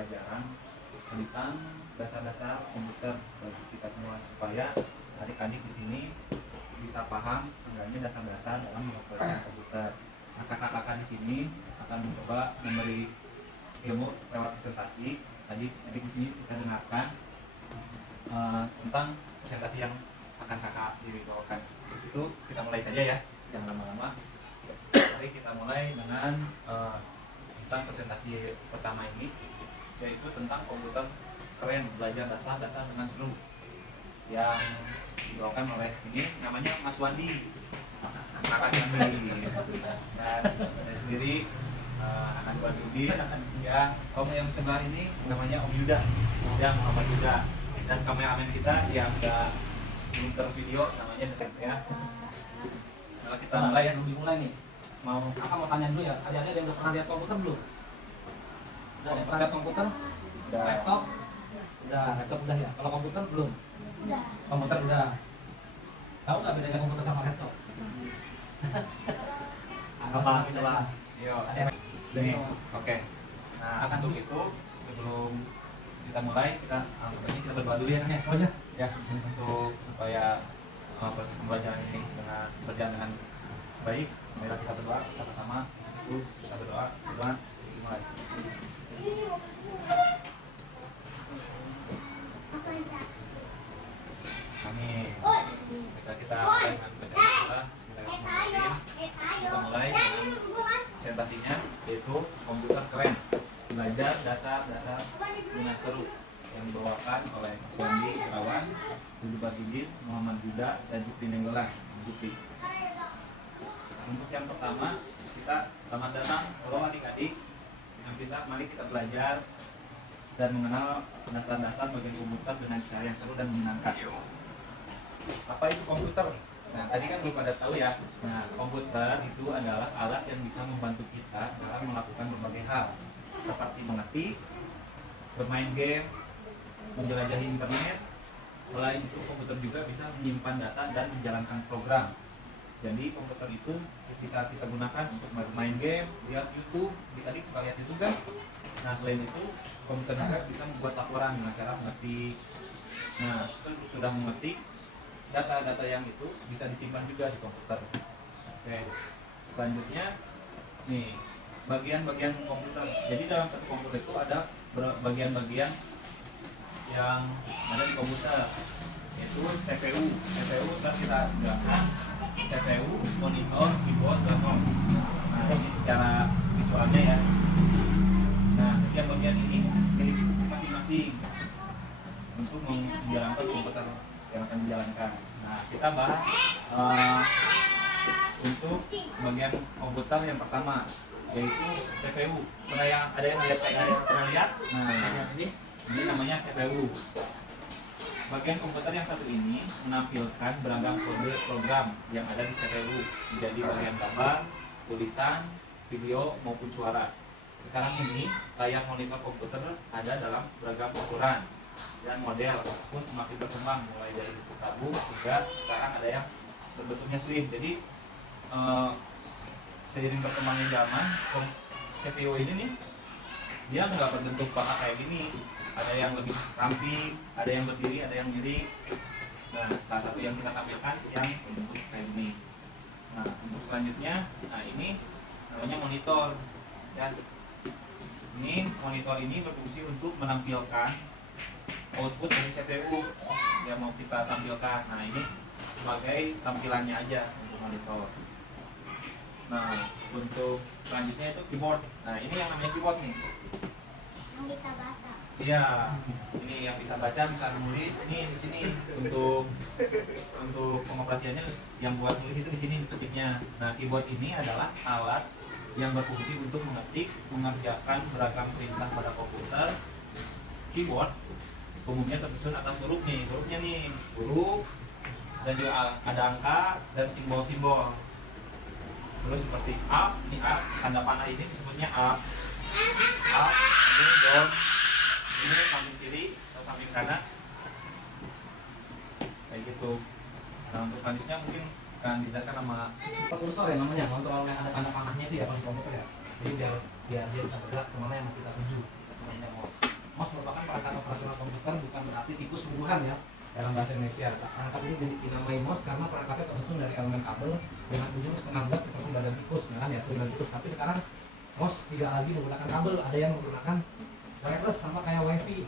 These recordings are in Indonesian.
pembelajaran tentang dasar-dasar komputer bagi kita semua supaya adik-adik di sini bisa paham seenggaknya dasar-dasar dalam mengoperasikan komputer. Nah, kakak-kakak di sini akan mencoba memberi ilmu lewat presentasi. Tadi adik di sini kita dengarkan tentang presentasi yang akan kakak bawakan. Itu kita mulai saja ya, jangan lama-lama. Mari kita mulai dengan tentang presentasi pertama ini, yaitu tentang komputer keren belajar dasar-dasar dengan seru, yang dibawakan oleh ini namanya Mas Wandi, kakak Wandi, dan saya sendiri akan bantu yang yang sebelah ini namanya Om Yuda, yang Muhammad Yuda, dan kameramen kita yang udah muter video namanya Dekat ya. Kalau kita mulai ya, dimulai nih. Kakak mau tanya dulu ya, adik-adik ada yang udah pernah lihat komputer belum? Udah ada yang pernah lihat komputer? udah Laptop? Laptop udah ya. Kalau komputer belum? Udah. Komputer udah. Tahu nggak bedanya komputer sama laptop? apa coba? Yuk, ini oke. Nah, untuk itu sebelum kita mulai kita berdoa dulu ya, Oh ya? ya, untuk supaya proses pembelajaran ini berjalan dengan baik. Marilah kita berdoa sama-sama. Itu kita berdoa, Tuhan, dimulai. Amin. Kita mulai dengan bacaan. Bismillahirrahmanirrahim. Kita mulai dengan presentasinya, yaitu komputer keren belajar dasar-dasar dengan seru, yang dibawakan oleh Mas Wandi Irawan, Dudu Bagidin, Muhammad Yuda, dan Jupri Nenggolan. Jupri. Untuk yang pertama, kita selamat datang halo adik-adik. Mari kita belajar dan mengenal dasar-dasar bagian komputer dengan cara yang seru dan menyenangkan. Apa itu komputer? Nah, tadi kan belum pada tahu ya. Nah, komputer itu adalah alat yang bisa membantu kita dalam melakukan berbagai hal, seperti mengetik, bermain game, menjelajahi internet. Selain itu, komputer juga bisa menyimpan data dan menjalankan program. Jadi komputer itu bisa kita gunakan untuk bermain game, lihat YouTube. Tadi suka lihat YouTube kan? Nah, selain itu, komputer juga bisa membuat laporan dengan cara mengetik. Nah, sudah mengetik, data-data yang itu bisa disimpan juga di komputer. Oke, selanjutnya nih bagian-bagian komputer. Jadi dalam satu komputer itu ada bagian-bagian yang ada di komputer, yaitu CPU. CPU ntar kita gunakan CPU, monitor, keyboard, dan mouse. Nah, ini secara visualnya ya. Nah, setiap bagian ini memiliki fungsi masing-masing untuk menjalankan komputer yang akan dijalankan. Nah, kita bahas untuk bagian komputer yang pertama, yaitu CPU. Ada yang pernah lihat? Nah, ini namanya CPU. Bagian komputer yang satu ini menampilkan beragam kode program yang ada di CPU, menjadi bagian gambar, tulisan, video maupun suara. Sekarang ini layar monitor komputer ada dalam beragam ukuran dan model pun semakin berkembang, mulai dari buku tabung hingga sekarang ada yang berbentuknya slim. Jadi seiring berkembangnya zaman, CPU ini nih dia nggak berbentuk kotak kayak gini. Ada yang lebih ramping, ada yang berdiri, ada yang miring. Nah, salah satu yang kita tampilkan yang berbentuk kayak gini. Nah, untuk selanjutnya, nah ini namanya monitor. Dan ini monitor ini berfungsi untuk menampilkan output dari CPU yang mau kita tampilkan. Nah, ini sebagai tampilannya aja untuk monitor. Nah, untuk selanjutnya itu keyboard. Nah, ini yang namanya keyboard nih. Yang kita baca. Iya, ini yang bisa baca, bisa nulis. Ini di sini untuk pengoperasiannya, yang buat nulis itu di sini ketiknya. Nah, keyboard ini adalah alat yang berfungsi untuk mengetik, mengerjakan beragam perintah pada komputer. Keyboard umumnya tersusun atas huruf nih, huruf, dan juga ada angka dan simbol-simbol. Terus seperti up, ini up, tanda panah ini disebutnya up, ini down, ini samping kiri atau samping kanan, kayak gitu. Nah, untuk selanjutnya mungkin akan dijelaskan sama Kursor ya namanya, kontrol yang ada tanda panahnya itu ya, kalau komputer ya. Jadi biar dia bisa bergerak kemana yang mau kita tuju, namanya mouse. seperti tikus sungguhan ya dalam bahasa Indonesia. Perangkat ini dinamai mouse karena perangkatnya tersusun dari elemen kabel dengan ujung setengah bulat seperti badan tikus, nah, kan ya badan tikus. Tapi sekarang mouse tidak lagi menggunakan kabel, ada yang menggunakan wireless sama kayak wifi.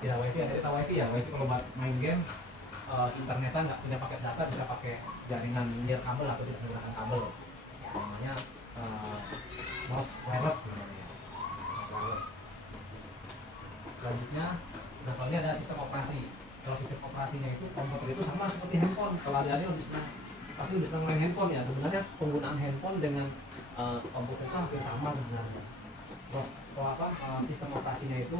Ya wifi, ada tahu wifi ya? Wifi kalau buat main game, internetan nggak punya paket data bisa pakai jaringan near kabel atau tidak menggunakan kabel. Namanya mouse wireless namanya. Mouse wireless. Selanjutnya, nah kalau ini ada sistem operasi. Kalau sistem operasinya itu komputer itu sama seperti handphone. Kalau adik-adik pasti lebih senang main handphone ya. Sebenarnya penggunaan handphone dengan komputer itu hampir sama sebenarnya. Terus sistem operasinya itu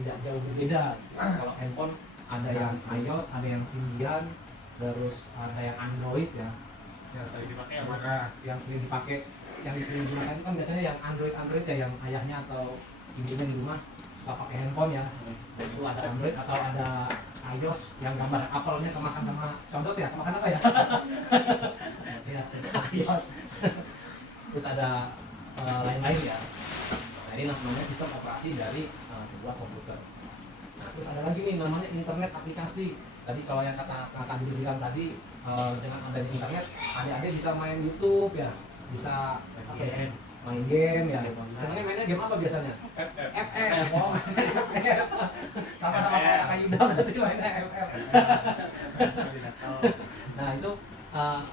tidak jauh berbeda. Kalau handphone ada yang iOS, ada yang Symbian, terus ada yang Android ya. Yang sering dipakai apa? Yang sering dipakai, yang sering digunakan itu kan biasanya yang Android ya, yang ayahnya atau ibunya di rumah suka pakai handphone ya. Itu ada Android atau ada iOS yang gambar apelnya kemakan sama condot ya, kemakan apa ya? Ya, iOS. Terus ada lain-lain ya. Nah ini namanya sistem operasi dari sebuah komputer. Nah terus ada lagi nih namanya internet aplikasi. Tadi kalau yang kakak dulu bilang tadi, dengan adanya internet, adik-adik bisa main YouTube ya, bisa main game ya. Sebenarnya mainnya game apa biasanya? FF. Oh, sama-sama kayak kakak Yuda berarti mainnya FF. Nah itu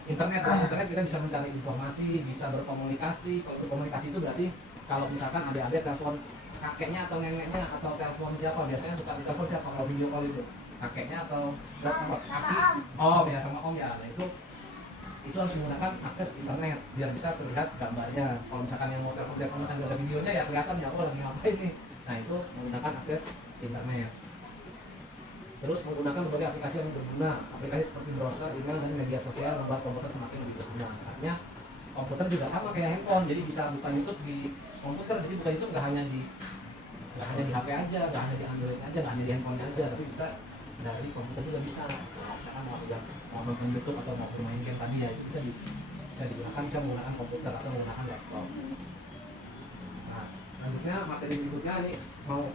internet kita bisa mencari informasi, bisa berkomunikasi. Kalau berkomunikasi itu berarti kalau misalkan adik-adik telepon kakeknya atau neneknya atau telepon siapa, biasanya suka telepon siapa kalau video call itu? Kakeknya atau kaki? Oh ya sama om ya. Nah itu harus menggunakan akses internet biar bisa terlihat gambarnya. Kalau misalkan yang mau telepon sambil ada videonya ya kelihatan ya, oh lagi ngapain nih. Nah itu menggunakan akses internet. Terus menggunakan berbagai aplikasi yang berguna, aplikasi seperti browser, email, dan media sosial membuat komputer semakin lebih berguna. Artinya komputer juga sama kayak handphone, jadi bisa buka YouTube di komputer. Jadi buka YouTube nggak hanya di HP aja, nggak hanya di Android aja, nggak hanya di handphone aja, tapi bisa dari komputer juga bisa. Misalkan mau nonton YouTube atau mau bermain game tadi ya, bisa digunakan, bisa menggunakan komputer atau menggunakan laptop. Nah selanjutnya materi berikutnya nih mau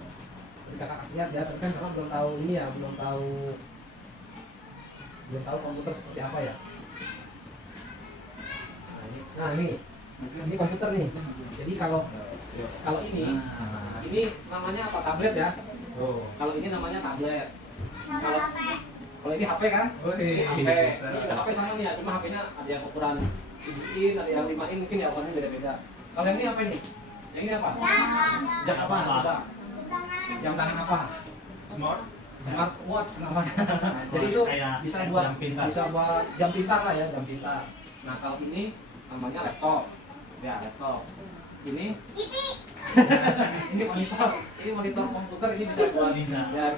kakak kasih lihat ya, tapi kan kakak belum tahu ini ya, belum tahu komputer seperti apa ya. Nah ini komputer nih. Jadi kalau ini namanya apa, tablet ya. Kalau ini namanya tablet. Kalau ini HP kan? Ini HP. Ini juga HP sama nih ya, cuma HP-nya ada yang ukuran 7 in, ada yang 5 in, mungkin ya ukurannya beda-beda. Kalau yang ini apa ini? Yang ini apa? Jam apa? Coba. Jam tangan apa? Smart watch namanya. Jadi itu bisa buat jam pintar lah ya, jam pintar. Nah kalau ini namanya laptop. Ya laptop. Ini ini monitor komputer, ini bisa buat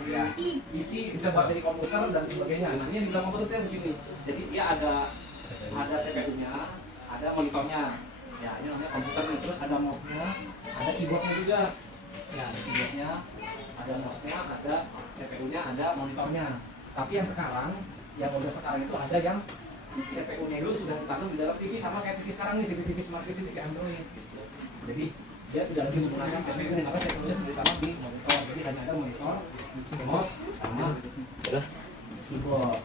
ya isi, bisa buat dari komputer dan sebagainya. Nah ini yang bilang komputer itu begini. Jadi dia ada CPU-nya, ada monitornya. Ya ini namanya komputer nih. Terus ada mouse-nya, ada keyboard-nya juga. Ya ada keyboard-nya, ada mouse-nya, ada CPU-nya, ada monitornya. Tapi yang model sekarang itu ada yang CPU-nya dulu sudah ditanam di dalam TV, sama kayak TV sekarang nih, TV smart TV, TV Android. Jadi dia tidak lagi menggunakan CPU, karena CPU-nya sudah ditanam di monitor. Jadi hanya ada monitor, mouse, sama keyboard.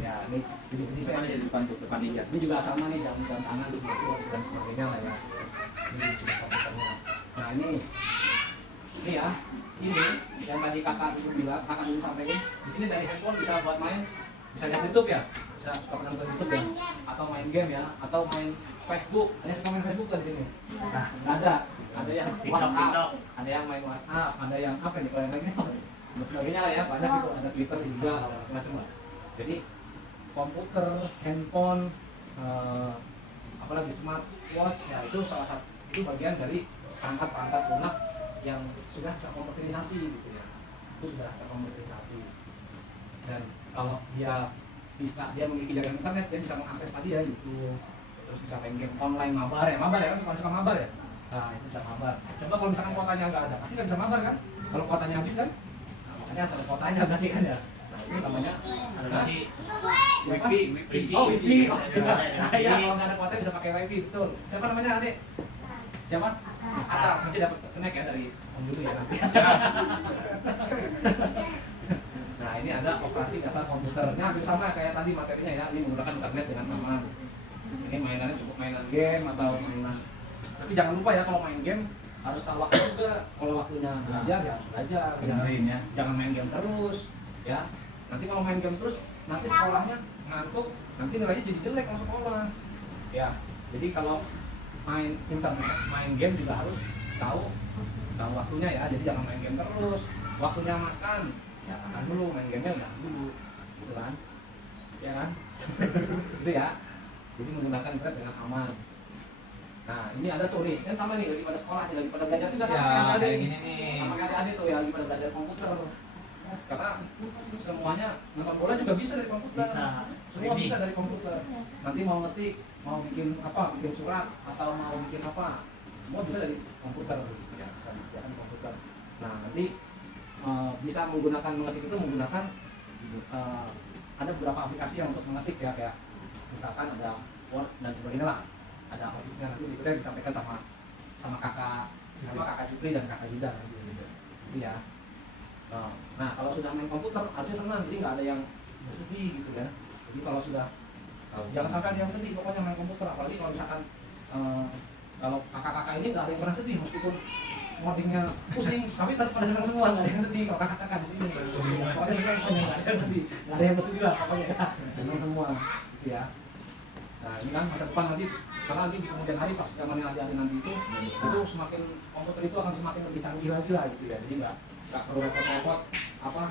Ya ini jenis-jenis yang ada di depan dia. Ini juga sama nih, jam tangan, watch dan sebagainya lah ya. Ini jenis komputernya. Nah ini ya, ini yang tadi kakak dulu sampaikan. Di sini dari handphone bisa buat main, bisa lihat YouTube ya, bisa nonton YouTube ya, atau main game ya, atau main Facebook. Ada yang suka main Facebook kan di sini? Nah, ada yang WhatsApp, ada yang main WhatsApp, ada yang apa nih? Kalau yang lagi apa? Dan sebagainya lah ya, banyak itu. Ada Twitter juga, macam-macam lah. Jadi komputer, handphone, apalagi smartwatch ya, itu salah satu, itu bagian dari perangkat-perangkat lunak yang sudah terkomputerisasi gitu ya. Itu sudah terkomputerisasi. Dan kalau dia memiliki jaringan internet, dia bisa mengakses tadi ya YouTube, terus bisa main game online, mabar ya kan, suka mabar ya. Nah itu bisa mabar. Coba kalau misalkan kuotanya nggak ada, pasti nggak bisa mabar kan? Kalau kuotanya habis kan, nah, makanya harus ada kuotanya berarti kan ya. Nah ini namanya wifi. Oh wifi. Oh, nah iya, kalau nggak ada kuotanya bisa pakai wifi, betul. Siapa namanya adik? Siapa? Acar, nanti dapat snack ya dari om dulu ya nanti. Nah ini ada operasi dasar komputernya hampir sama kayak tadi materinya ya. Ini menggunakan internet dengan aman. Ini mainannya cukup mainan game atau mainan. Tapi jangan lupa ya kalau main game harus tahu waktu juga. Kalau waktunya belajar ya harus belajar. Jangan main game terus ya. Nanti kalau main game terus nanti sekolahnya ngantuk, nanti nilainya jadi jelek masuk sekolah. Ya. Jadi kalau main internet, main game juga harus tahu waktunya ya. Jadi jangan main game terus. Waktunya makan, ya makan dulu, main gamenya enggak dulu, gitu kan? Ya kan? Gitu ya. Jadi menggunakan internet dengan aman. Nah ini ada tuh nih, kan sama nih daripada sekolah, daripada belajar juga sama Ya, kayak kayak tadi. gini nih. Sama kayak tadi tuh ya, daripada belajar komputer. Karena semuanya nonton bola juga bisa dari komputer. Semua bisa dari komputer. Nanti mau ngetik, mau bikin apa, bikin surat atau mau bikin apa, semua bisa dari komputer. Ya, bisa dari komputer. Nah nanti bisa menggunakan mengetik itu menggunakan ada beberapa aplikasi yang untuk mengetik ya, kayak misalkan ada Word dan sebagainya lah. Ada Office-nya, nanti berikutnya disampaikan sama kakak Jupri dan kakak Yuda gitu ya. Nah kalau sudah main komputer harusnya senang, jadi nggak ada yang bersedih gitu ya. Jadi kalau sudah jangan sampai ada yang sedih pokoknya main komputer, apalagi kalau misalkan kalau kakak-kakak ini nggak ada yang pernah sedih meskipun codingnya pusing, tapi tetap pada senang semua, nggak ada yang sedih kalau kakak-kakak di sini. Pokoknya senang semuanya, nggak ada yang sedih, nggak ada yang bersedih lah pokoknya ya. Senang semua gitu ya. Nah ini kan masa depan nanti, karena nanti di kemudian hari pas zamannya adik-adik nanti itu semakin komputer itu akan semakin lebih canggih lagi lah gitu ya. Jadi nggak perlu repot-repot apa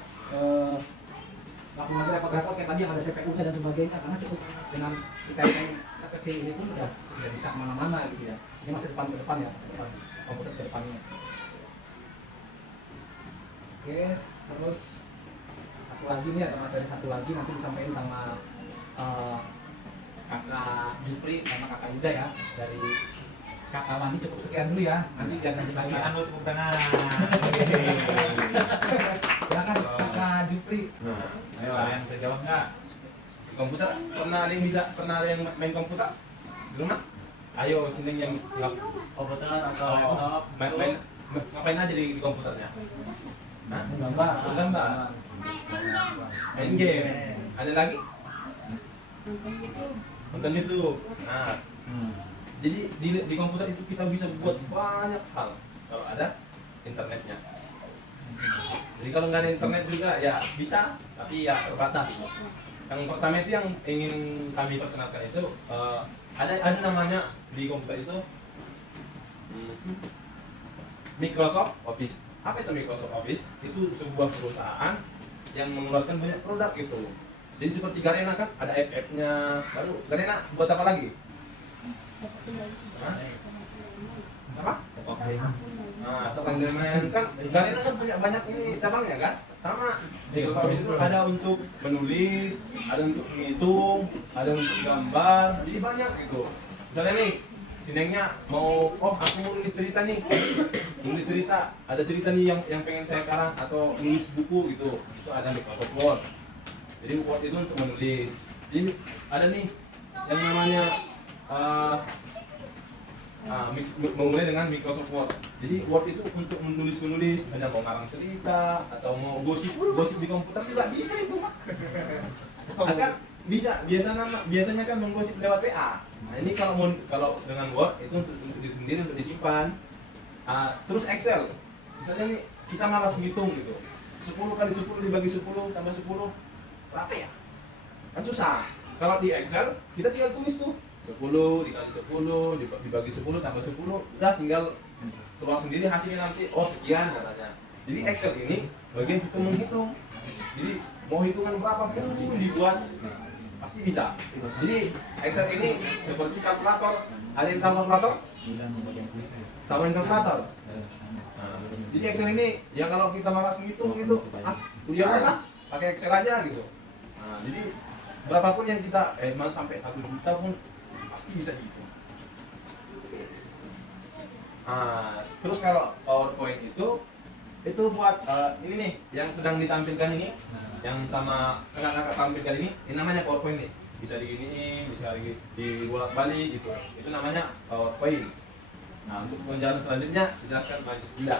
nggak perlu repot-repot kayak tadi yang ada CPU-nya dan sebagainya, karena cukup dengan kita yang sekecil ini pun udah bisa kemana-mana gitu ya. Ini masa depan ke depan ya, masa depan komputer ke depannya. Oke, terus satu lagi nih ada materi satu lagi nanti disampaikan sama kakak Jupri sama kakak Yuda ya. Dari kakak Wandi cukup sekian dulu ya. Nanti jangan lagi Anut bukan silakan kakak Jupri. Ayo, ada yang bisa jawab nggak? Di komputer pernah ada yang main komputer di rumah? Ayo sini yang Komputer atau laptop? ngapain aja di komputernya? Hah? Gambar. Gambar. Main game. Ada lagi? Nonton YouTube. Nah, jadi di komputer itu kita bisa buat banyak hal kalau ada internetnya. Jadi kalau nggak ada internet juga ya bisa, tapi ya terbatas. Yang pertama itu yang ingin kami perkenalkan itu ada namanya di komputer itu Microsoft Office. Apa itu Microsoft Office? Itu sebuah perusahaan yang mengeluarkan banyak produk gitu. Jadi seperti Garena kan ada FF-nya, baru Garena buat apa lagi? Hah? Apa? Nah, Enderman kan Garena kan punya banyak ini cabangnya kan? Sama. Microsoft Office itu ada untuk menulis, ada untuk menghitung, ada untuk gambar, jadi banyak gitu. Misalnya nih, Sinengnya mau, aku mau nulis cerita nih, nulis cerita, ada cerita nih yang pengen saya karang atau nulis buku gitu, itu ada Microsoft Word. Jadi Word itu untuk menulis. Jadi ada nih yang namanya memulai dengan Microsoft Word. Jadi Word itu untuk menulis, ada mau ngarang cerita atau mau gosip di komputer juga bisa itu Pak. Akan bisa biasanya kan menggosip lewat WA. Nah ini kalau dengan Word itu untuk diri sendiri untuk disimpan. Terus Excel, misalnya nih kita malas ngitung gitu. 10 kali 10 dibagi 10 tambah 10 berapa ya? Kan susah. Kalau di Excel kita tinggal tulis tuh 10 dikali 10 dibagi 10 tambah 10, udah tinggal keluar sendiri hasilnya nanti, oh sekian katanya. Jadi Excel ini bagian kita menghitung. Jadi mau hitungan berapa pun dibuat pasti bisa. Jadi Excel ini seperti kalkulator. Ada yang tahu kalkulator? Tahu yang kalkulator? Nah, jadi Excel ini ya kalau kita malas ngitung gitu, kuliah apa? Pakai Excel aja gitu. Nah, jadi berapapun yang kita sampai 1 juta pun pasti bisa dihitung. Terus kalau PowerPoint itu buat ini nih yang sedang ditampilkan ini, yang sama kakak-kakak tampilkan ini namanya PowerPoint nih. Bisa diginiin, bisa dibolak-balik gitu. Itu namanya PowerPoint. Nah, untuk penjelasan selanjutnya silakan Mas Gila.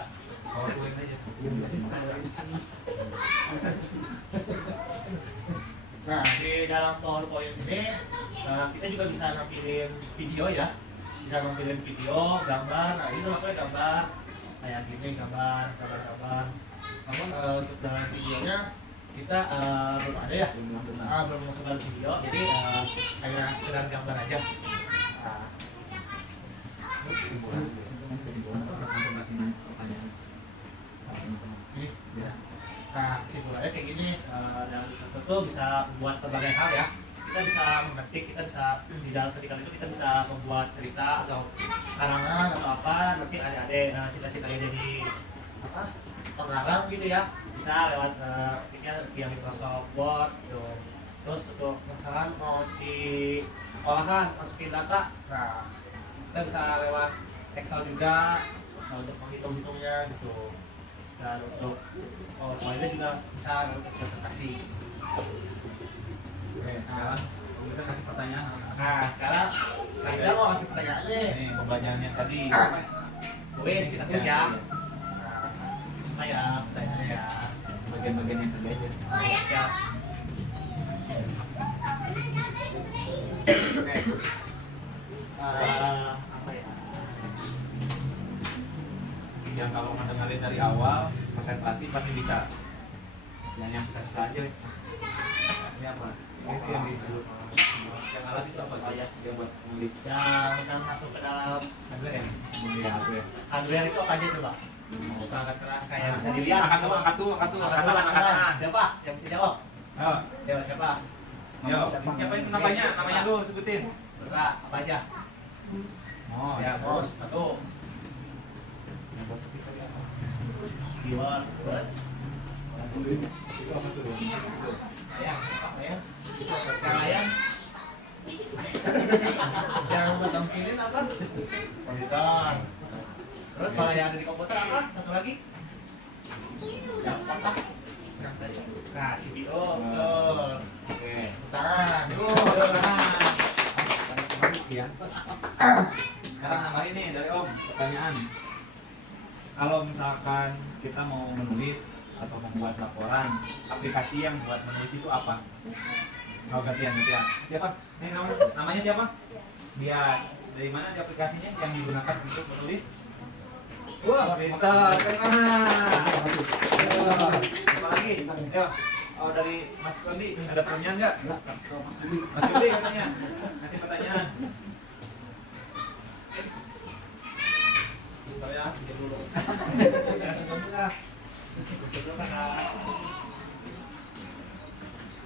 PowerPoint aja. Nah, di dalam PowerPoint ini kita juga bisa nampilin video ya. Bisa nampilin video, gambar. Nah, ini maksudnya gambar kayak gini, gambar. Namun untuk dalam videonya kita belum ada ya. Belum masukkan video. Jadi hanya sekedar gambar aja. Nah, Nah, kesimpulannya kayak gini, dalam tentu bisa membuat berbagai hal ya. Kita bisa mengetik, kita bisa di dalam ketikan itu kita bisa membuat cerita atau karangan atau apa. Nanti adik-adik cita-citanya jadi apa? Pengarang gitu ya. Bisa lewat ketiknya via Microsoft Word gitu. Terus untuk misalkan mau di sekolahan masukin data, nah kita bisa lewat Excel juga untuk menghitung-hitungnya gitu. Dan untuk PowerPoint juga bisa untuk presentasi. Oke, sekarang kita kasih pertanyaan. Nah, sekarang kita mau kasih pertanyaan nih. Ini pembelajaran yang tadi. Wes, kita tulis ya. Nah, ya pertanyaannya ya. Bagian-bagian yang tadi aja. Ya. Oke. Apa ya? Yang kalau mendengarin dari awal konsentrasi pasti bisa. Yang susah aja. Ini apa? Ini yang disebut yang alat itu apa? Yang buat nulis. Yang akan masuk ke dalam Hardware ya? Iya, hardware. hardware itu apa aja coba? Perangkat keras kayak bisa dilihat. Angkat dulu. Siapa yang bisa jawab? Ayo, Jawab siapa? ayo. Siapa yang namanya? Namanya dulu sebutin. Bergerak apa aja? Oh, Ya, bos. Satu. Keyword, bos. Ayam, apa ya? Ayam. Yang buat tampilin apa? Komputer. Terus kalau yang ada di komputer apa? Satu lagi? Yang kotak. Nah, CPU, betul. Oke. Putaran. Sekarang nambah ini dari Om, pertanyaan. Kalau misalkan kita mau menulis atau membuat laporan, aplikasi yang buat menulis itu apa? Oh, gantian. Siapa? Ini namanya siapa? Dia dari mana di aplikasinya yang digunakan untuk menulis? Wah, pintar. Apa lagi? Ayo. Oh, dari Mas Sondi ada pertanyaan nggak? Mas Sondi katanya kasih pertanyaan. Saya dulu.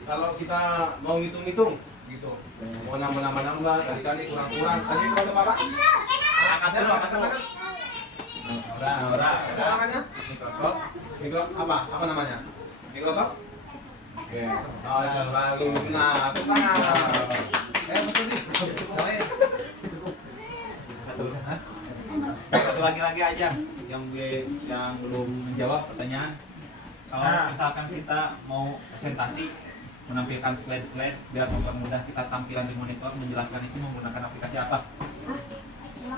Kalau kita mau ngitung-ngitung gitu, mau nambah-nambah, kali-kali kurang-kurang. Tadi kalau ada Bapak? Angkat dulu. Ora. Namanya? Microsoft. Apa namanya? Microsoft? Oke. Oh, selalu. Nah, tepuk tangan. Betul nih. Satu lagi aja yang belum menjawab pertanyaan. Kalau misalkan kita mau presentasi menampilkan slide biar mempermudah kita tampilan di monitor, menjelaskan itu menggunakan aplikasi apa?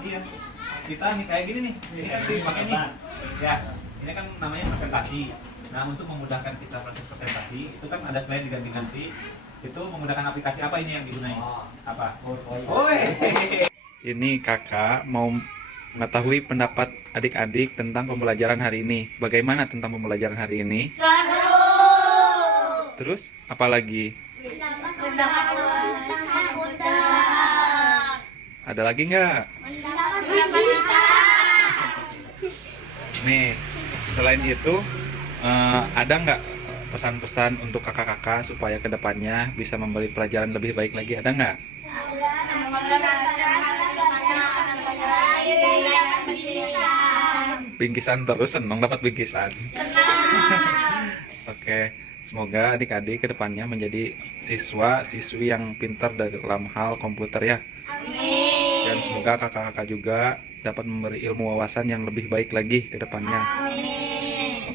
Iya. Kita nih kayak gini nih. Ini kan dipakai nih. Ya, ini kan namanya presentasi. Nah, untuk memudahkan kita presentasi, itu kan ada slide diganti-ganti. Itu menggunakan aplikasi apa ini yang digunakan? Apa? Ini kakak mau mengetahui pendapat adik-adik tentang pembelajaran hari ini. Bagaimana tentang pembelajaran hari ini? Seru. Terus, apa lagi? Mendapat komputer. Ada lagi nggak? Mendapat bisa. Nih, selain itu, ada nggak pesan-pesan untuk kakak-kakak supaya kedepannya bisa memberi pelajaran lebih baik lagi? Ada nggak? Bingkisan terus, senang dapat bingkisan. Oke, semoga adik-adik kedepannya menjadi siswa-siswi yang pintar dalam hal komputer ya. Dan semoga kakak-kakak juga dapat memberi ilmu wawasan yang lebih baik lagi ke depannya.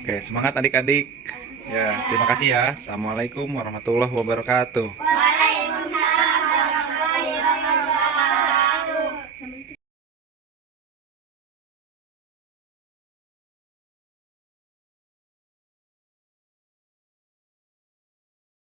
Oke, semangat adik-adik. Ya, terima kasih ya. Assalamualaikum warahmatullahi wabarakatuh.